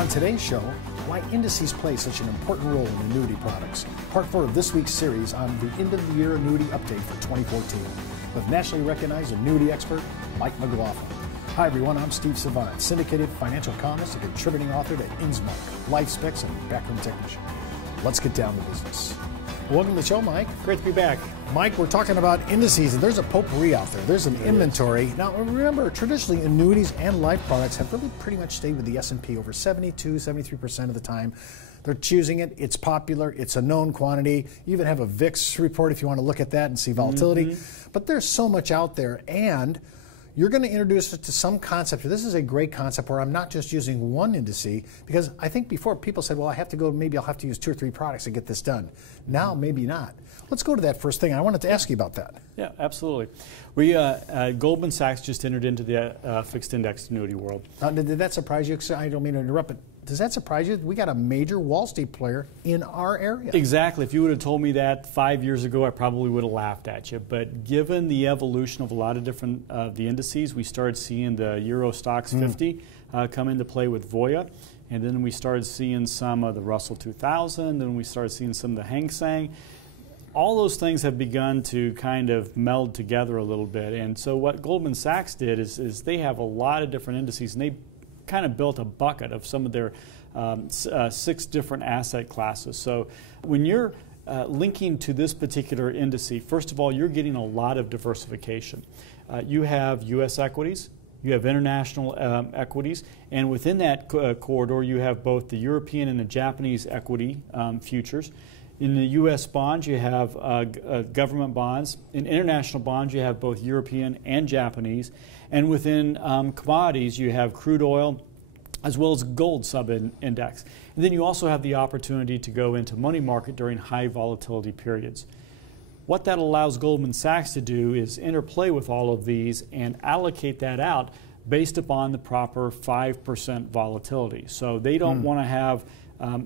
on today's show, why indices play such an important role in annuity products. Part 4 of this week's series on the end-of-the-year annuity update for 2014 with nationally recognized annuity expert Mike McLaughlin. Hi everyone, I'm Steve Savant, syndicated financial columnist and contributing author to Innsmouth, Life Specs, and Backroom Technician. Let's get down to business. Welcome to the show, Mike. Great to be back. Mike, we're talking about indices, and there's a potpourri out there. There's an inventory. Now, remember, traditionally, annuities and life products have really pretty much stayed with the S&P over 72, 73% of the time. They're choosing it. It's popular. It's a known quantity. You even have a VIX report if you want to look at that and see volatility. But there's so much out there, and you're going to introduce it to some concept. This is a great concept where I'm not just using one indice, because I think before people said, well, I have to go, maybe I'll have to use 2 or 3 products to get this done. Now, maybe not. Let's go to that first thing. I wanted to ask you about that. Yeah, absolutely. We, Goldman Sachs just entered into the fixed index annuity world. Did that surprise you? I don't mean to interrupt, but does that surprise you? We got a major Wall Street player in our area. Exactly. If you would have told me that 5 years ago, I probably would have laughed at you. But given the evolution of a lot of different the indices, we started seeing the Euro Stocks 50 come into play with Voya. And then we started seeing some of the Russell 2000. Then we started seeing some of the Heng Sang. All those things have begun to kind of meld together a little bit. And so what Goldman Sachs did is they have a lot of different indices, and they kind of built a bucket of some of their 6 different asset classes. So when you're linking to this particular indice, first of all, you're getting a lot of diversification. You have U.S. equities, you have international equities, and within that corridor you have both the European and the Japanese equity futures. In the U.S. bonds, you have government bonds. In international bonds, you have both European and Japanese. And within commodities, you have crude oil as well as gold sub-index. And then you also have the opportunity to go into money market during high volatility periods. What that allows Goldman Sachs to do is interplay with all of these and allocate that out based upon the proper 5% volatility. So they don't want to have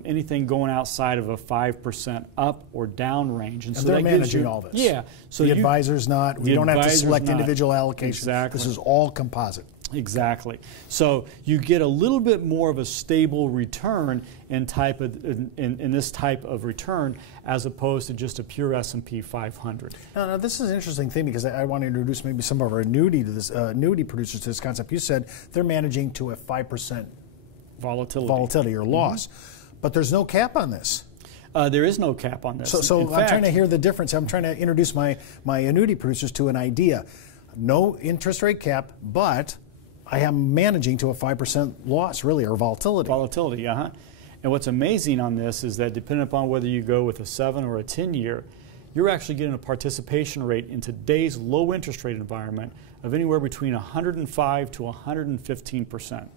anything going outside of a 5% up or down range. And so they're managing all this. Yeah. So the advisor's not. We don't have to select individual allocations. Exactly. This is all composite. Exactly. So you get a little bit more of a stable return in this type of return as opposed to just a pure S&P 500. Now, this is an interesting thing because I want to introduce maybe some of our annuity producers to this concept. You said they're managing to a 5% volatility or loss. But there's no cap on this. There is no cap on this. So I'm trying to hear the difference. I'm trying to introduce my annuity producers to an idea. No interest rate cap, but I am managing to a 5% loss, really, or volatility. Volatility, And what's amazing on this is that depending upon whether you go with a 7 or a 10-year, you're actually getting a participation rate in today's low interest rate environment of anywhere between 105 to 115%.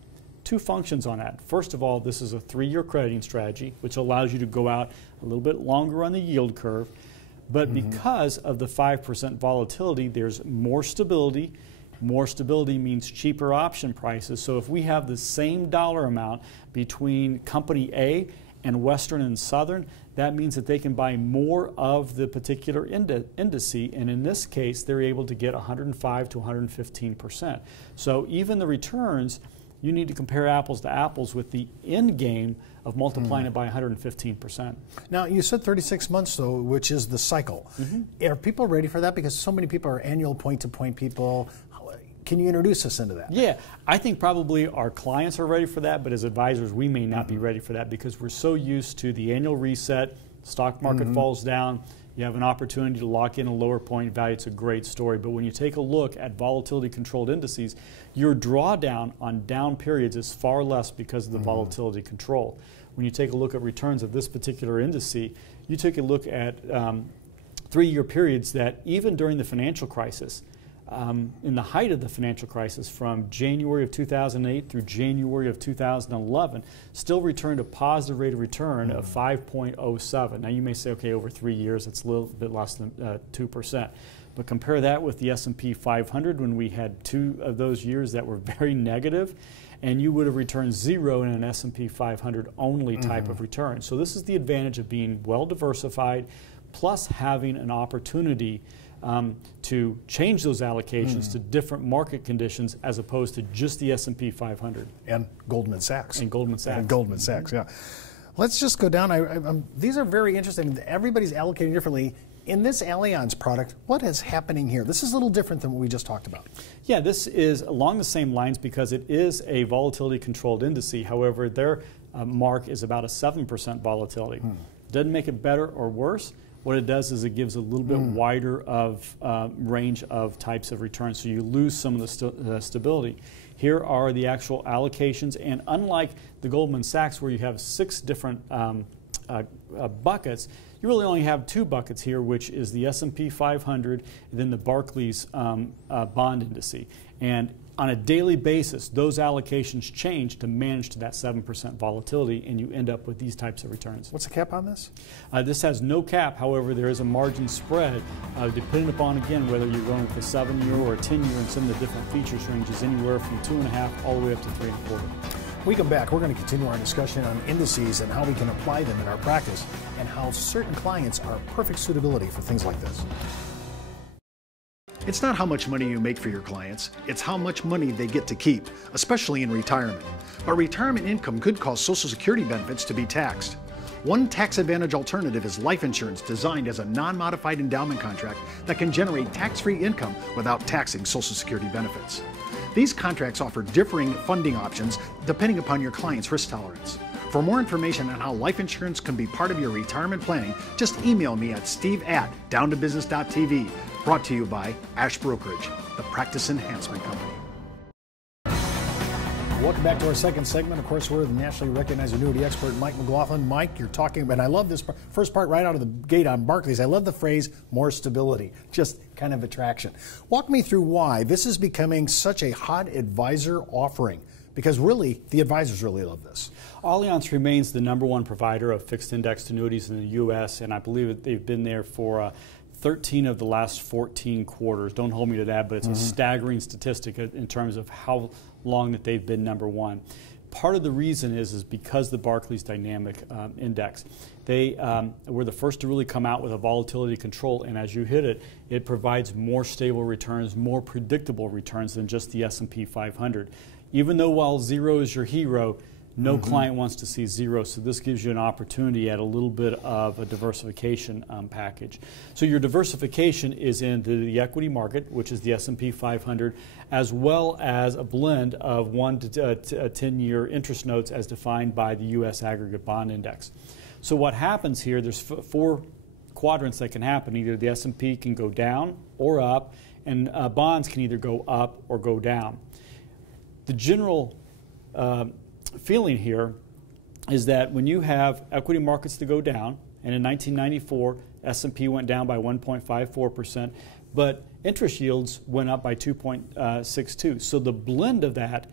2 functions on that. First of all, this is a 3-year crediting strategy, which allows you to go out a little bit longer on the yield curve. But because of the 5% volatility, there's more stability. More stability means cheaper option prices. So if we have the same dollar amount between Company A and Western and Southern, that means that they can buy more of the particular indice, and in this case, they're able to get 105 to 115%. So even the returns, you need to compare apples to apples with the end game of multiplying it by 115%. Now, you said 36 months, though, which is the cycle. Are people ready for that? Because so many people are annual point-to-point people. Can you introduce us into that? Yeah, I think probably our clients are ready for that, but as advisors, we may not be ready for that because we're so used to the annual reset, stock market falls down, you have an opportunity to lock in a lower point value. It's a great story. But when you take a look at volatility-controlled indices, your drawdown on down periods is far less because of the volatility control. When you take a look at returns of this particular indice, you take a look at 3-year periods that even during the financial crisis, in the height of the financial crisis from January of 2008 through January of 2011, still returned a positive rate of return of 5.07. Now you may say, okay, over 3 years it's a little bit less than 2%. But compare that with the S&P 500 when we had 2 of those years that were very negative, and you would have returned 0 in an S&P 500 only type of return. So this is the advantage of being well diversified plus having an opportunity to change those allocations to different market conditions as opposed to just the S&P 500. And Goldman Sachs. And Goldman Sachs. And Goldman Sachs, yeah. Let's just go down. These are very interesting. Everybody's allocating differently. In this Allianz product, what is happening here? This is a little different than what we just talked about. Yeah, this is along the same lines because it is a volatility controlled index. However, their mark is about a 7% volatility. Doesn't make it better or worse. What it does is it gives a little bit wider of range of types of returns, so you lose some of the stability. Here are the actual allocations, and unlike the Goldman Sachs where you have 6 different buckets, you really only have 2 buckets here, which is the S&P 500 and then the Barclays bond index. And on a daily basis, those allocations change to manage to that 7% volatility, and you end up with these types of returns. What's the cap on this? This has no cap. However, there is a margin spread, depending upon, again, whether you're going with a 7-year or a 10-year, and some of the different features ranges anywhere from 2.5 all the way up to 3.25. When we come back, we're going to continue our discussion on indices and how we can apply them in our practice and how certain clients are perfect suitability for things like this. It's not how much money you make for your clients, it's how much money they get to keep, especially in retirement. But retirement income could cause Social Security benefits to be taxed. One tax advantage alternative is life insurance designed as a non-modified endowment contract that can generate tax-free income without taxing Social Security benefits. These contracts offer differing funding options depending upon your client's risk tolerance. For more information on how life insurance can be part of your retirement planning, just email me at steve@downtobusiness.tv. Brought to you by Ash Brokerage, the practice enhancement company. Welcome back to our second segment. Of course, we're the nationally recognized annuity expert, Mike McLaughlin. Mike, you're talking, and I love this first part right out of the gate on Barclays. I love the phrase, more stability, just kind of attraction. Walk me through why this is becoming such a hot advisor offering, because really, the advisors really love this. Allianz remains the #1 provider of fixed indexed annuities in the U.S., and I believe that they've been there for 13 of the last 14 quarters. Don't hold me to that, but it's a staggering statistic in terms of how long that they've been #1. Part of the reason is because the Barclays Dynamic Index. They were the first to really come out with a volatility control, and as you hit it, it provides more stable returns, more predictable returns than just the S&P 500. Even though while zero is your hero, no client wants to see zero, so this gives you an opportunity at a little bit of a diversification package. So your diversification is in the equity market, which is the S&P 500, as well as a blend of 1 to 10-year interest notes as defined by the U.S. Aggregate Bond Index. So what happens here, there's 4 quadrants that can happen. Either the S&P can go down or up, and bonds can either go up or go down. The general feeling here is that when you have equity markets to go down, and in 1994 S&P went down by 1.54%, but interest yields went up by 2.62. So the blend of that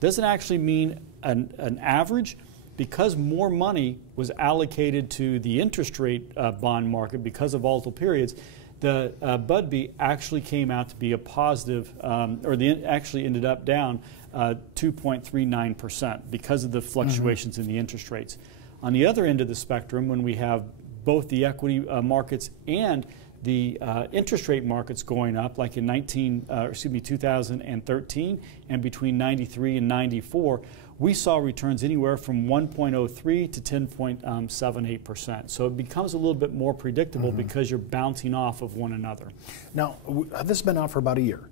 doesn't actually mean an average, because more money was allocated to the interest rate bond market because of volatile periods. The BUDB actually came out to be a positive, actually ended up down 2.39% because of the fluctuations in the interest rates. On the other end of the spectrum, when we have both the equity markets and the interest rate markets going up, like in 2013, and between 93 and 94, we saw returns anywhere from 1.03 to 10.78%. So it becomes a little bit more predictable because you're bouncing off of one another. Now, this has been out for about a year.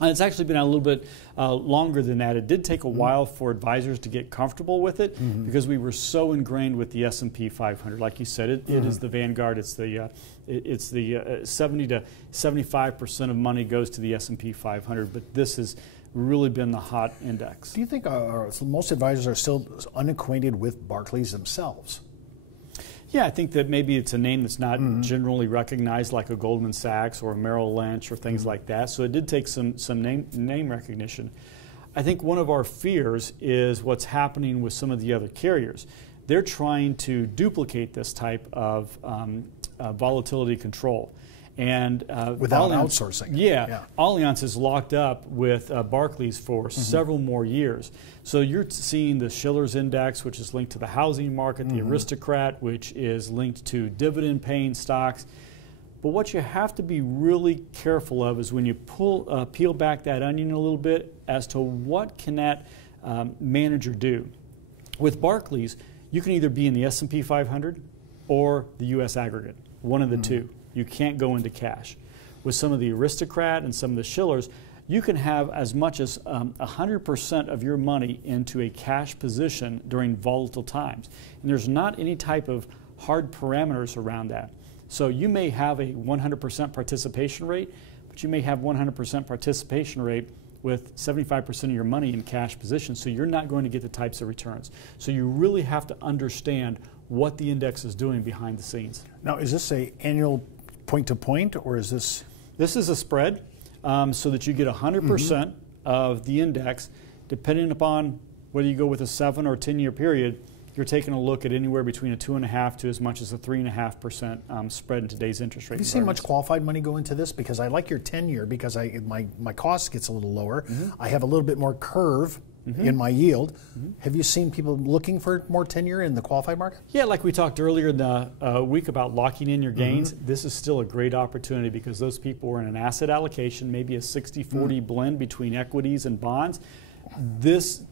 It's actually been a little bit longer than that. It did take a while for advisors to get comfortable with it because we were so ingrained with the S&P 500. Like you said, it is the vanguard. It's the 70 to 75% of money goes to the S&P 500, but this has really been the hot index. Do you think most advisors are still unacquainted with Barclays themselves? Yeah, I think that maybe it's a name that's not generally recognized, like a Goldman Sachs or a Merrill Lynch or things like that. So it did take some name recognition. I think one of our fears is what's happening with some of the other carriers. They're trying to duplicate this type of volatility control. And without outsourcing. Yeah, Allianz is locked up with Barclays for several more years. So you're seeing the Shiller's Index, which is linked to the housing market, the Aristocrat, which is linked to dividend-paying stocks. But what you have to be really careful of is when you peel back that onion a little bit as to what can that manager do. With Barclays, you can either be in the S&P 500 or the U.S. aggregate, one of the two. You can't go into cash. With some of the Aristocrat and some of the Shillers, you can have as much as 100% of your money into a cash position during volatile times. And there's not any type of hard parameters around that. So you may have a 100% participation rate, but you may have 100% participation rate with 75% of your money in cash positions, so you're not going to get the types of returns. So you really have to understand what the index is doing behind the scenes. Now, is this an annual point-to-point, or is this? This is a spread, so that you get 100% of the index, depending upon whether you go with a 7 or 10-year period. You're taking a look at anywhere between a 2.5% to as much as a 3.5% spread in today's interest rate. Have you seen much qualified money go into this? Because I like your 10-year because my cost gets a little lower. I have a little bit more curve in my yield. Have you seen people looking for more 10-year in the qualified market? Yeah, like we talked earlier in the week about locking in your gains. This is still a great opportunity because those people were in an asset allocation, maybe a 60-40 blend between equities and bonds. This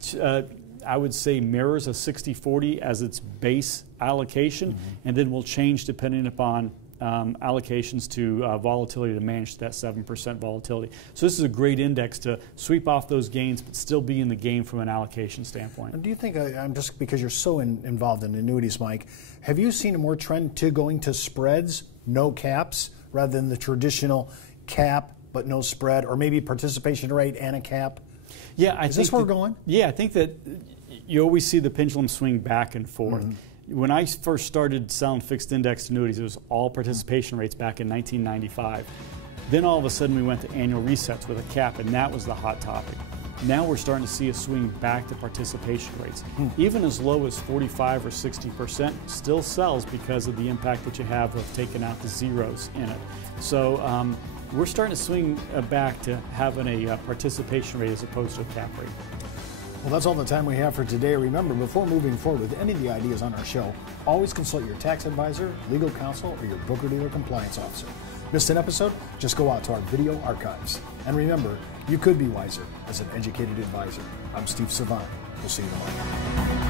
I would say mirrors a 60-40 as its base allocation, and then will change depending upon allocations to volatility to manage that 7% volatility. So this is a great index to sweep off those gains but still be in the game from an allocation standpoint. And do you think, I'm just because you're so involved in annuities, Mike, have you seen a more trend to going to spreads, no caps, rather than the traditional cap but no spread, or maybe participation rate and a cap? Yeah, Is this where we're going? Yeah, I think that you always see the pendulum swing back and forth. When I first started selling fixed index annuities, it was all participation rates back in 1995. Then all of a sudden we went to annual resets with a cap, and that was the hot topic. Now we're starting to see a swing back to participation rates. Even as low as 45 or 60% still sells because of the impact that you have of taking out the zeros in it. So we're starting to swing back to having a participation rate as opposed to a cap rate. Well, that's all the time we have for today. Remember, before moving forward with any of the ideas on our show, always consult your tax advisor, legal counsel, or your broker-dealer compliance officer. Missed an episode? Just go out to our video archives. And remember, you could be wiser as an educated advisor. I'm Steve Savant. We'll see you tomorrow.